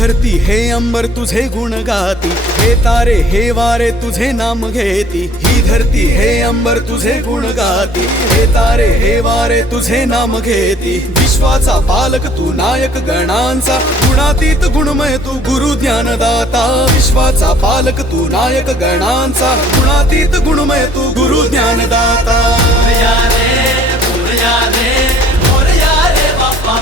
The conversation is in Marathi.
धरती हे अंबर तुझे गुण गाती, हे तारे हे वारे तुझे नाम घेती। ही धरती हे अंबर तुझे गुण गाती, हे तारे हे वारे तुझे नाम घेती। विश्वाचा पालक तू नायक गणांचा, गुणातीत गुणमय तू गुरु ज्ञानदाता। विश्वाचा पालक तू नायक गणांचा, गुणातीत गुणमय तू गुरु ज्ञानदाता। मोरया रे मोरया रे मोरया रे बाप्पा